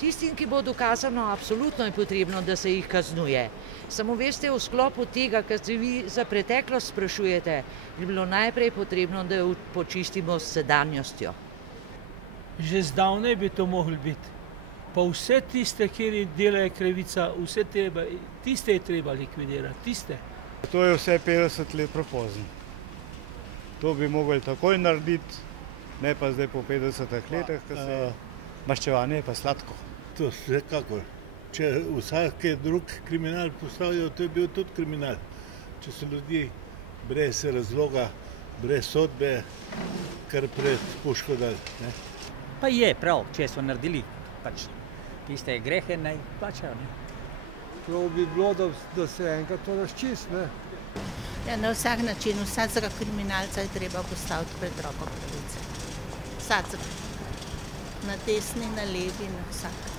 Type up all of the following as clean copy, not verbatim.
Tistim, ki bo dokazano, absolutno je potrebno, da se jih kaznuje. Samo veste, v sklopu tega, kar se vi za preteklost sprašujete, je bilo najprej potrebno, da jo počistimo s sedanjostjo. Že zdavnaj bi to mogli biti. Pa vse tiste, kjer delajo krivica, tiste je treba likvidirati, tiste. To je vse 50 let prepozno. To bi mogli takoj narediti, ne pa zdaj po 50 letih, ker se maščevanje je pa sladko. To vsekakor. Če vsak drug kriminal postavijo, to je bil tudi kriminal. Če so ljudi brez razloga, brez sodbe, kar pred puško dali. Pa je prav, če so naredili pač tiste grehe, naj plačajo. Prav bi bilo, da se enkrat to razčisti, ne? Ja, na vsak način, vsakega kriminalca je treba postaviti pred roko pravice. Vsakega. Na desni, na levi, na vsak.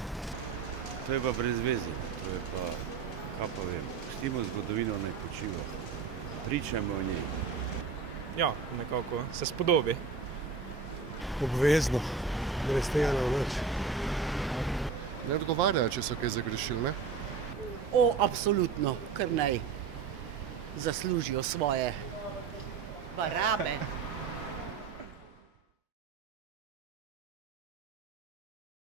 To je pa brez veze, to je pa, kaj pa vem, pustimo zgodovino naj počiva, pričajmo o njej. Ja, nekako se spodobi. Obvezno, brez tega ne več. Ne odgovarjajo, če so kaj zagrešili, ne? Absolutno, kar naj zaslužijo svoje. Barabe.